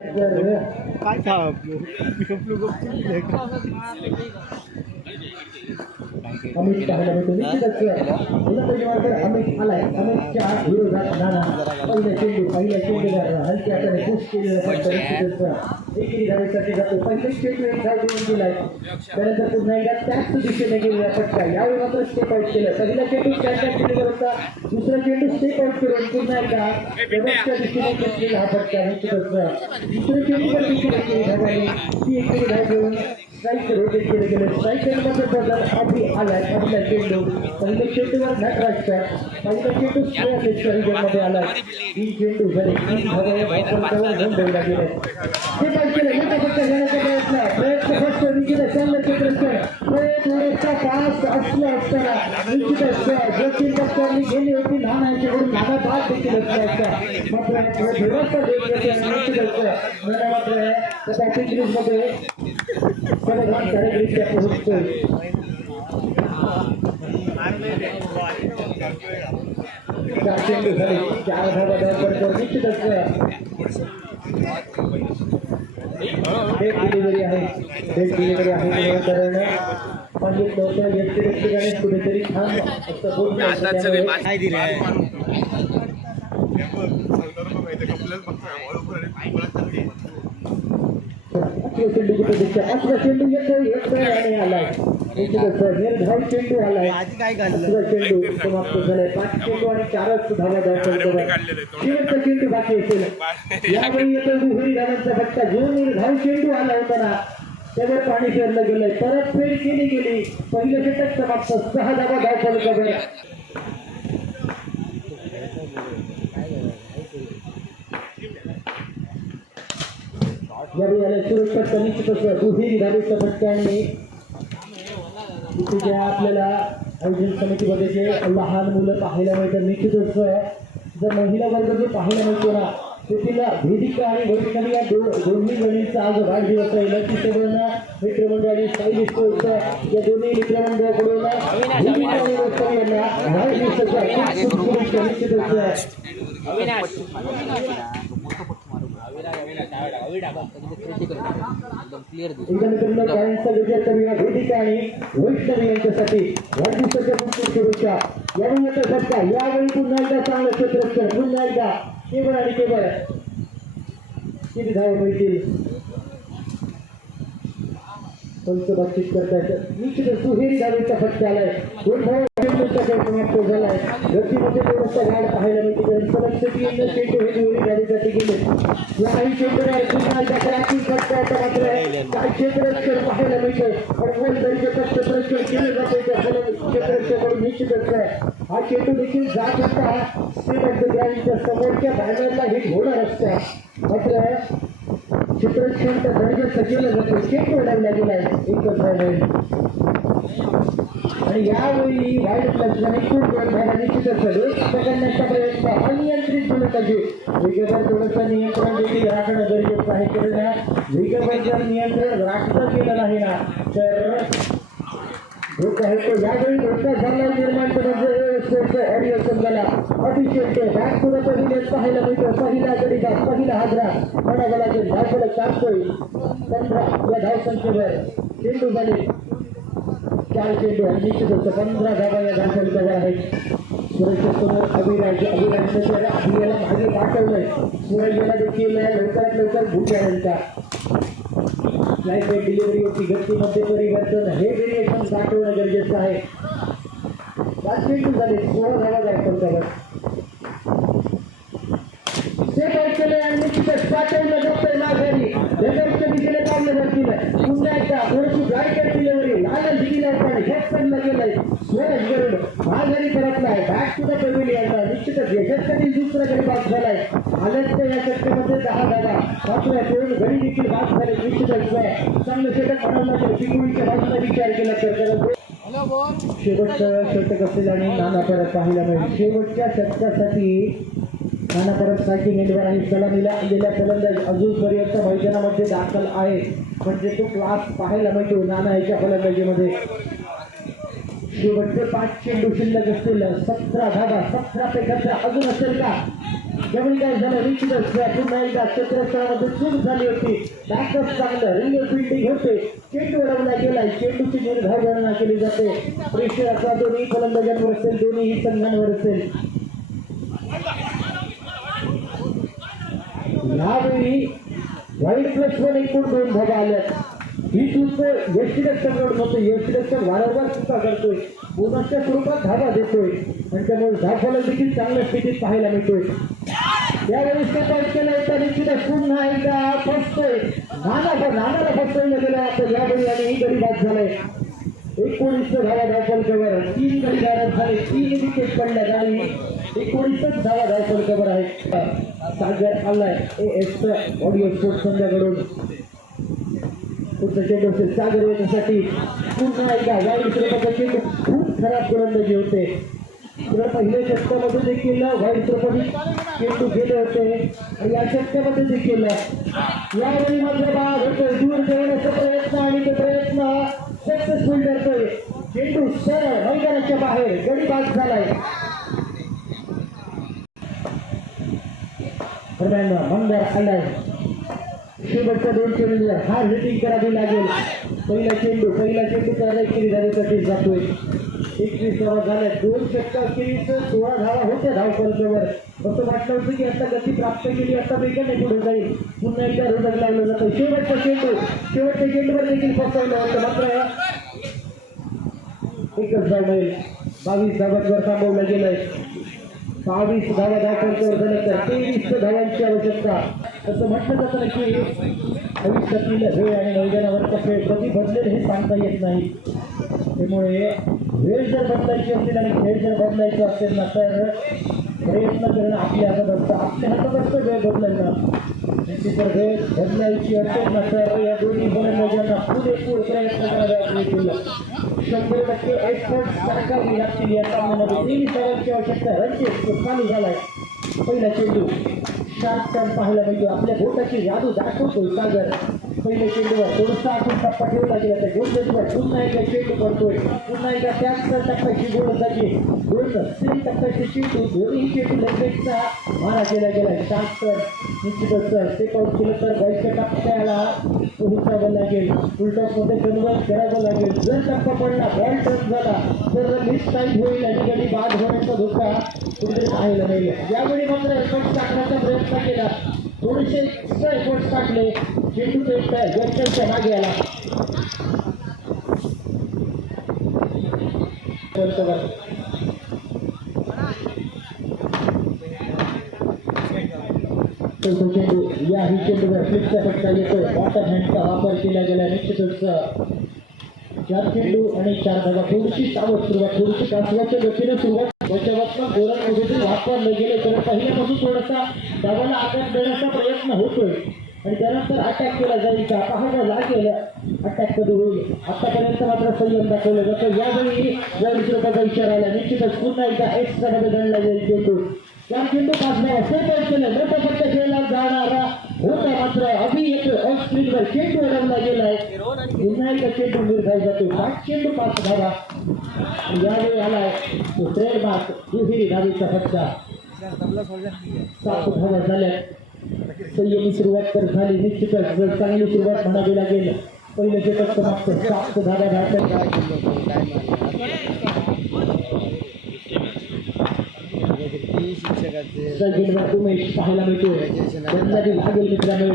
काय अमित पाहायला भेटतो निश्चितच अमित आलाय. अमितच्या विरोधात नाना पहिल्या चेंडूवर हलक्या हाताने पुश केलेला एकेरी धावेसाठी जातो. पहिला चेंडू एक धाव देऊन गेलाय. त्यानंतर पुन्हा एकदा त्याच दिशेने गेलेला फटका. यावेळी मात्र स्टेप आउट केलं. पहिला चेंडू त्याच्या चेंडूवर होता, दुसरा चेंडू स्टेप आउट करून पुन्हा एकदा त्याच्या दिशेने घेतलेला हा फटका. निश्चितच दुसऱ्या चेंडूवर दिशेने केली धावाने ती एकेरी धाव घेऊन स्ट्राईक रोटेट केले गेले. स्ट्राईकरमध्ये बदल आधी आलाय. पहिला चेंडू पहिल्या चेंडूवर नटराजच्या पहिला चेंडू मध्ये आलाय. तीन चेंडू झाले, तीन धावा घेऊन ठेवला गेले. ते काय केलं मोठा फटका घेण्याचा प्रयत्न फक्त विकेला चाललं क्षेत्ररक्षण थोडासा फास्ट असला असताना निश्चितच जतीन डॉक्टरनी गेली होती लहान यांच्याकडून नाना बाद देखील असल्याचा मात्र थोडासा निश्चितच मात्र त्या पिचमध्ये सर्वात कार्यकर्त्या पोहोचतोय. चार चेंडू झाले, चार धावा धावपड निश्चितच एक डिलिव्हरी आहे. एक डिलिव्हरी आहे कारण सांगितलं होतं व्यक्तिगत कुठेतरी छान काय दिले चेंडू येतोय आलाय. निर्धाव चेंडू आलाय. चेंडू समाप्त झालाय. 5 चेंडू आणि 4च धावा शेवटचा चेंडू बाकी असेल. यावेळी येतो दुहेरी धावांचा फटका. जो निर्धाव चेंडू आला होता ना त्यावर पाणी फेरलं गेलंय. परतफेड केली गेली. पहिलं षटक समाप्त. 6 धावा धावपड. यावेळी आल्या सुरक्षा निश्चितच दुहेरी धावेच्या फटक्याने तिथे आपल्याला आयोजन समितीमध्ये जे लहान मुलं पाहायला मिळतात. निश्चितच जर महिला वर्ग जे पाहायला मिळतो ना तेथील भेदिका आणि वैष्णवी या दोन्ही जणींचा आज वाढदिवस आहे. लकी सेवना मित्रमंडळी स्टाईलिस्ट होतं या दोन्ही मित्रमंडळाकडून वैष्णवी यांच्यासाठी वाढदिवसाच्या खूप शुभेच्छा. यावेळी पुन्हा एकदा चांगलं क्षेत्ररक्षण. पुन्हा एकदा केवळ आणि केवळ किती धावा मिळतील पंच बातचीत करतायत. निश्चितच दुहेरी धावेचा फटका आलाय. 2 धावा समाप्त झालाय. गतीमध्ये थोडासा वाढ पाहायला मिळते कारण सलग चेंडू हे दुहेरी धावेसाठी गेले. याही चेंडूवर पुन्हा एकदा क्रॅकिंग फटका मात्र काय क्षेत्ररक्षण पाहायला मिळते. पण गोल दर्जाचं क्षेत्ररक्षण केले जाते त्या क्षेत्ररक्षणाकडून. निश्चितच हा चेंडू देखील जात होता ग्राउंडच्या समोरच्या बॅनरला हिट होणार असता मात्र क्षेत्ररक्षणचा दर्जा केलं जातो. चेक उडवला गेलाय. एकच आणि यावेळी वाईट लक्षणे खूप निश्चितच पकडण्याचा प्रयत्न अनियंत्रित होत आहे. विकेवर थोडंसं नियंत्रण देखील राखणं गरजेचं आहे. कारण विकेवर जर नियंत्रण राखलं गेलं नाही ना तर धोका होतो. यावेळी धोका झाला निर्माण ऑडिओ संघाला अतिशय बॅक पुढे पाहायला मिळतो. पहिला गडीचा पहिला हादरा मनाबलाचे धावफलक टाकतोय. 15 या धावसंख्येवर चेंडू झाले. 4 चेंडू आणि निश्चितच 15 धावा या धावफलकावर आहेत. सुरेशसमोर अभियाला मागे पाठवलंय. सूरजला देखील लवकरात लवकर भूक यांचा डिलिव्हरी होती. गतीमध्ये परिवर्तन हे व्हेरिएशन दाखवणं गरजेचं आहे. 5 चेंडू झाले. 16 धावा धावफलकावर आणि निश्चितच पाठवलं जातंय माघारी. नगरच्या दिशेने काढलं जातील. पुन्हा एकदा थोडीशी ब्राईटर डिलिव्हरी लाल दिलेला पण हेडला गेलाय. स्वरज करून माघारी परतलाय. Back to the pavilion. निश्चितच यशस्वी दुसरा गडी बाद झालाय. आनंद या षटकामध्ये 10 धावा मात्र 2 गडी देखील बाद झाले. निश्चितच चांगलं षटक बनवण्याच्या चिकुळीच्या बाजूला विचार केला तर शेवटचं षटक असेल आणि नाना परत पाहायला मिळेल. शेवटच्या षटकासाठी नाना परत सायकिंग एंडवर आणि सलामीला आलेल्या फलंदाज अजूनपर्यंत मैदानामध्ये दाखल आहे. म्हणजे तो क्लास पाहायला मिळतो नाना याच्या फलंदाजीमध्ये. शेवटचे 5 चेंडू शिल्लक असतील. 17 धावा 17 पे 17 अजून असेल का ज्यावेळी काय झालं निश्चितच पुन्हा एकदा क्षेत्रस्थळामध्ये चूक झाली होती. बॅकअप चांगलं रिंग फिल्डिंग होते. चेंडू अडवला गेलाय. चेंडूची निर्धाव गणना केली जाते. प्रेशर असा दोन्ही फलंदाजांवर असेल, दोन्ही संघांवर असेल. यावेळी वाईट प्लस 1 एकूण 2 धावा आल्यात. ही चूक यष्टीरक्षकाकडून होते. यष्टीरक्षक वारंवार चुका करतोय, बोनसच्या स्वरूपात धावा देतोय आणि त्यामुळे धावफलक देखील चांगल्या स्थितीत पाहायला मिळतोय. यावेळी स्टेप केला होता निश्चितच पुन्हा एकदा फसतोय. नानाला फसवलं गेलं आता यावेळी आणि ही गडी बाद झालाय. 19 धावा धावफलकावर 3 गडी बाद झाले. 3 विकेट पडल्यात आणि 19 धावा धावफलकावर आहेत. सागर आलाय एएस ऑडिओ स्पोर्ट्स संघाकडून. पुढचा चेंडू असेल सागर येण्यासाठी पुन्हा एकदा वाईट स्वरूपाचा चेंडू खूप खराब गोलंदाजी होते. पहिल्या षटकामध्ये देखील वाईट स्वरूपाची चेंडू गेले होते आणि या षटकामध्ये देखील यावेळी मात्र बाद होतोय. दूर देण्याचा प्रयत्न आणि तो प्रयत्न सक्सेसफुल ठरतोय. चेंडू सरळ मैदानाच्या बाहेर गडी बाद झालाय. मंदार आलाय. शेवटच्या 2 चेंडूवर हार्ड हिटिंग करावी लागेल. पहिला चेंडू केली जाण्यासाठी जातोय. 21 धावा झाल्या. 2 षटकाखेरीस 16 धावा होत्या धावफलकावर. असं वाटलं होतं की आता गती प्राप्त केली, आता वेगाने पुढे जाईल. पुन्हा एकदा रोधक लावलं जातं. शेवटच्या चेंडूवर देखील फसवलं होतं. मात्र एकच धाव मिळेल. 22 धावांवर थांबवलं गेलंय. 22 धावा धावफलकावर झाल्यानंतर 23 धावांची आवश्यकता. असं म्हटलं जातं की आयुष्यातील वेळ आणि मैदानावरचा खेळ कधी बदलेल हे सांगता येत नाही. त्यामुळे वेळ जर बदलायची असेल आणि खेळ जर बदलायचा असेल ना तर प्रयत्न करणं आपल्या हातात असतं. आपल्या हातात असतं वेळ बदलायला. जर वेळ बदलायची असेल ना तर या दोन्ही फलंदाजांना पुरेपूर प्रयत्न करावे लागतील. 100% एक्सपर्ट सरकारने लागतील या सामन्यामध्ये. 23 धावांची आवश्यकता. रणजित चालू झालाय. पहिला चेंडू शार्प टर्न पाहायला पाहिजे. आपल्या बोटाची जादू दाखवतोय सागर. पहिल्या चेंडूवर थोडासा आखून टप्पा ठेवला गेला. त्या गोलंदाजीवर पुन्हा एकदा चेंडू पडतोय. पुन्हा एकदा त्याच टप्प्याची गोलंदाजी. 3 टप्प्याची चेंडू. दोन्ही चेंडू लगेचचा मारा केला गेलाय. शार्प टर्न निश्चितच स्टेप आउट केलं तर बाईच्या टप्प्याला पोहोचावं लागेल. फुलटॉपमध्ये कन्व्हर्ट करावं लागेल. जर टप्पा पडला, बॉल टर्न झाला तर मिस टाईम होईल आणि गडी बाद होण्याचा धोका कुठेतरी पाहायला मिळेल. यावेळी मात्र एफर्ट टाकण्याचा प्रयत्न केला. थोडेसे एक्स्ट्रा एफर्ट टाकले. चेंडू जर्जरच्या मागे आला. चेंडू याही चेंडूवर फ्लिपचा फटका येतो. बॉटम हँडचा वापर केला गेला. निश्चितच 4 चेंडू आणि 4 धावा. थोडीशी सावध सुरुवात, थोडीशी कासवाच्या गतीने सुरुवात. बचावात्मक धोरण कुठेतरी वापरलं गेलं तर पहिल्यापासून थोडासा धावाला आघात देण्याचा प्रयत्न होतोय आणि त्यानंतर अटॅक केला जाईल का पाहावं लागेल. अटॅक कधी होईल. आतापर्यंत मात्र संयम दाखवलं जातं. यावेळी वाईट स्वरूपाचा इशारा आला. निश्चितच पुन्हा एकदा एक्स्ट्रा मध्ये गणला जाईल चेंडू. 4 चेंडू 5 धावा. सेट केलं. मोठा फटका खेळला जाणारा होता. मात्र अभि एक ऑफ स्क्रीनवर चेंडू अडवला गेलाय. पुन्हा एकदा चेंडू निर्धाव जातो. 5 चेंडू 5 धावा. यावेळी आलाय ट्रेडमार्क दुहेरी धावेचा फटका. 7 धावा झाल्या. संयमी सुरुवात तर झाली. निश्चितच चांगली सुरुवात म्हणावी लागेल. पहिलं षटक समाप्त. 7 धावा धावतात. उमेश पाहायला मिळतोय. बदलावी लागेल मित्रांनो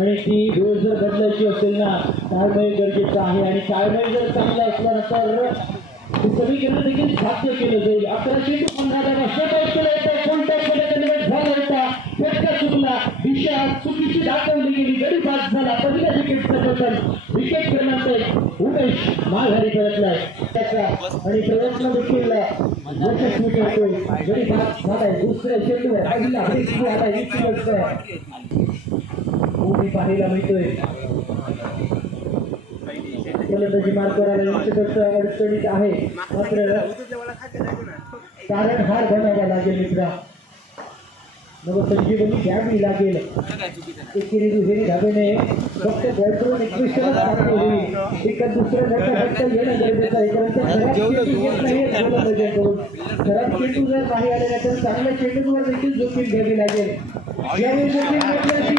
आणि ती वेळ जर बदलायची असेल ना ताळमेळ गरजेचं आहे आणि ताळमेळ जर चांगला असला तर सगळीकडे देखील साध्य केलं जाईल. 11 चेंडू 15 धावा. सेट केलं होतं. फुल टॉपमध्ये कन्व्हर्ट झाला होता. फटका चुकला. दिशा चुकीची दाखवली गेली. गडी बाद झाला. पहिल्या विकेटचा टोटल. विकेट क्रमांक उमेश माघारी परतलाय आणि प्रयत्न देखील यशस्वी ठरतोय. गडी बाद झालाय. दुसऱ्या चेंडूवर पहिला ब्रेक आलाय. निश्चितच पाहायला मिळतोय. फलंदाजी मार्क करायला निश्चितच अडचणीत आहे. मात्र कारण हार बनावा लागेल मित्रा. संजीवनी घ्यावी लागेल. एकेरी दुहेरी धावेने फक्त बॉलकडून एकविष्टच प्राप्त होईल. एका दुसरं मोठा फटका येणं गरजेचं आहे, कारण खराब चेंडू येत नाही खराब चेंडू जर नाही आलेला तर चांगल्या चेंडूवर देखील जोखीम घ्यावी लागेल. यावेळी जोखीम घेतल्याची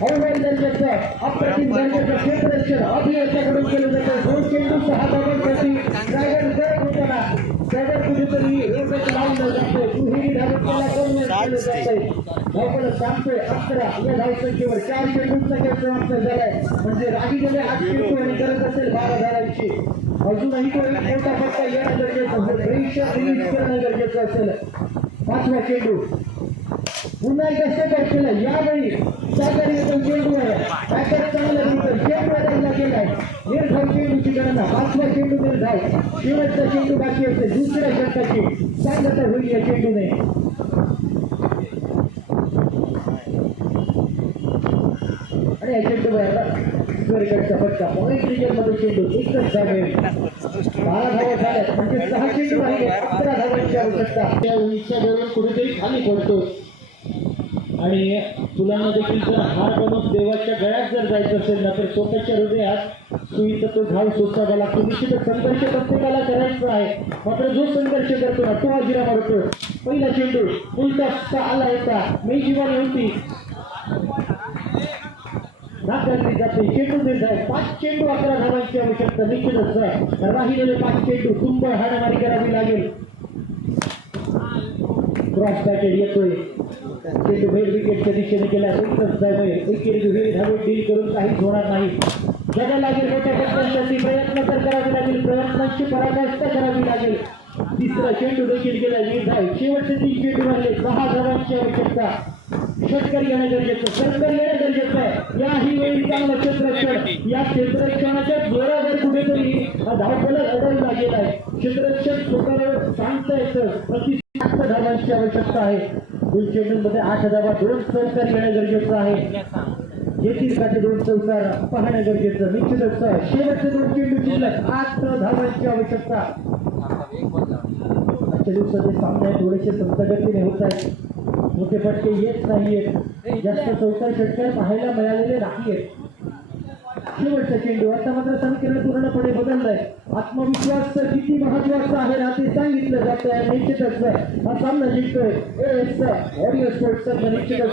हवामान दर्जाचं अप्रतिम दर्जाचं क्षेत्ररक्षण अभियंत्याकडून केलं जातं. दोन चेंडू 6 धावांसाठी ड्रायव्हर जर होताना ड्रायव्हर कुठेतरी एकच लावलं जातंय. दुहेरी धावत केलं जातंय. धावपळ सांगतोय 11 या धावसंख्येवर 4 चेंडूंचा खेळ समाप्त झालाय. म्हणजे राहिलेले 8 चेंडू आणि करत असेल 12 धावांची. अजूनही तो एक मोठा फटका येणं गरजेचं असेल. प्रेक्षक रिलीज करणं गरजेचं असेल. 5वा चेंडू पुन्हा एकदा सेट केलं. यावेळी सागरी एकदम चेंडू आहे. बॅटर चांगला दिसतोय. चेंडू बदलला गेलाय. निर्धाव चेंडूची गणना. 5वा चेंडू निर्धाव. शेवटचा चेंडू बाकी असते. दुसऱ्या षटकाची सांगता होईल या चेंडूने. आणि या चेंडूचा फटका पॉईंट रिजनमध्ये चेंडू एकच धावे. 12 धावा झाल्या म्हणजे 6 चेंडू राहिले. 11 धावांची आवश्यकता. त्या उंचावरून कुठेतरी खाली पडतो आणि तुलांना देखील जर हार बनवून देवाच्या गळ्यात जर जायचं असेल ना तर स्वतःच्या हृदयात सुईचा तो घाव सोसावा लागतो. निश्चितच संघर्ष प्रत्येकाला करायचा आहे, मात्र जो संघर्ष करतो ना तो हजिरा मारतो. पहिला चेंडू उलटा आला होता. मेजवानी होती नाकारली जाते. चेंडू निर्धाव. 5 चेंडू 11 धावांची आवश्यकता. निश्चितच राहिलेले 5 चेंडू तुंबळ हाणामारी करावी लागेल. क्रॉस पॅकेट येतोय. चेंडू भेट विकेटच्या दिशेने केला. एकच धावे. एकेरी दुहेरी धावे डील करून काहीच होणार नाही. जगा लागेल मोठ्या फटक्यांसाठी प्रयत्न तर करावे लागेल. प्रयत्नांची पराकाष्ठा करावी लागेल. तिसरा चेंडू देखील गेला निर्धाव. शेवटचे 3 चेंडू राहिले. 6 धावांची आवश्यकता. षटकर येणं गरजेचं. षटकर येणं गरजेचं आहे. याही वेळी चांगलं क्षेत्ररक्षण. या क्षेत्ररक्षणाच्या जोरावर कुठेतरी धावफलक अडवला गेलाय. क्षेत्ररक्षण स्वतःला सांगता येतं. 8 धावांची आवश्यकता आहे. 2 चेंडूंमध्ये 8 धावा. 2 चौकार येणं गरजेचं आहे. येथील काठी 2 चौकार पाहणं गरजेचं. निश्चितच शेवटचे 2 चेंडू जिल्ह्यात 8 धावांची आवश्यकता. आजच्या दिवसाचे सामने थोडेसे संतगतीने होत आहेत. मोठे फटके येत नाहीयेत. जास्त चौकार षटकार पाहायला मिळालेले नाहीयेत. शेवटचा चेंडू. आता मात्र समीकरण पूर्णपणे बदललंय. आत्मविश्वास किती महत्वाचा आहे ना ते सांगितलं जात आहे. निश्चितच हा सामना जिंकतोय ऑडिओ स्पोर्ट्स निश्चितच